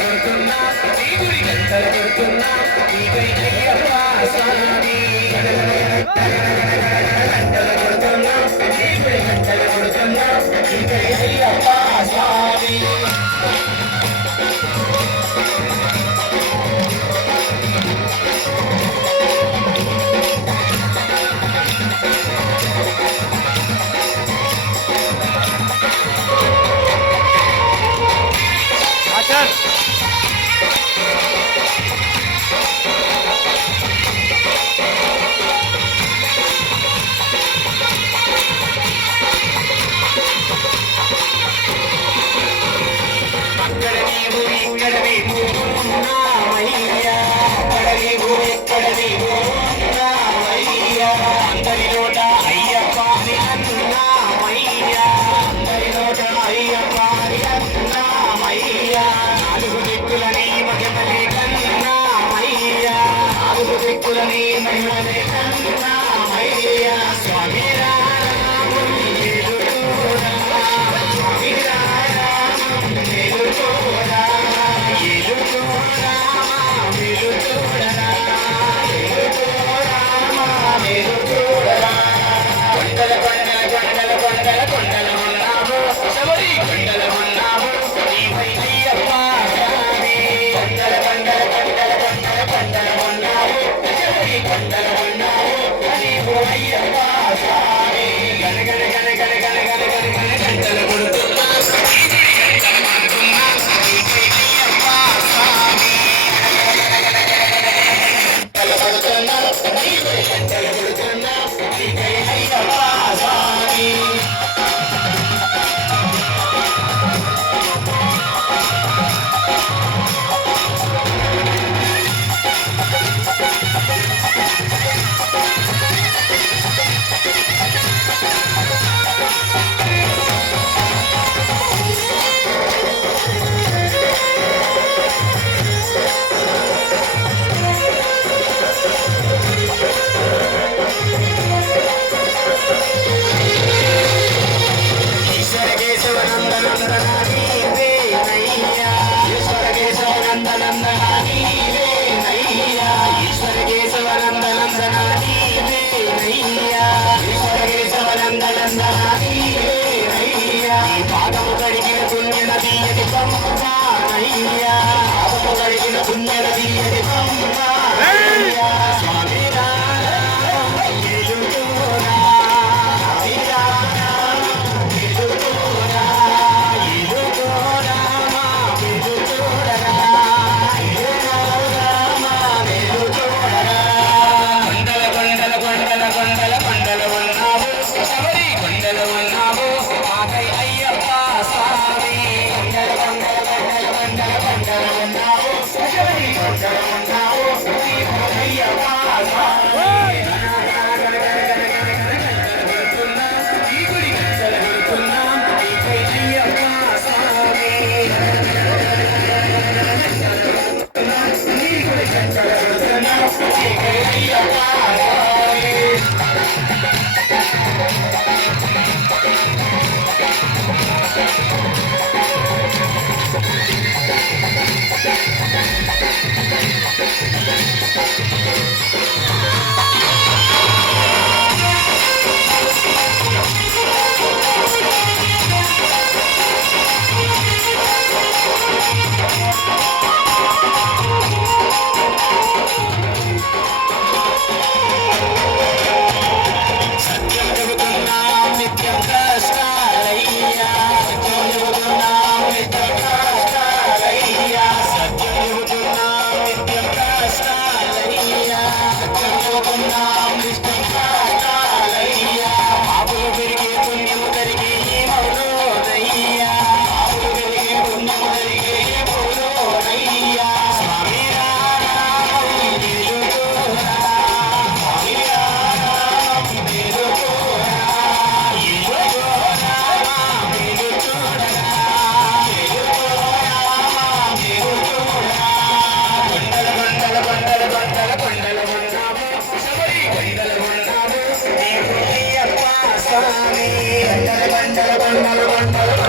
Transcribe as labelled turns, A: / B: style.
A: కొడుతున్నా ఈ గుడి గంటలు కొడుతున్నా ఈ పైకి అప్ప సాని levanta, levanta.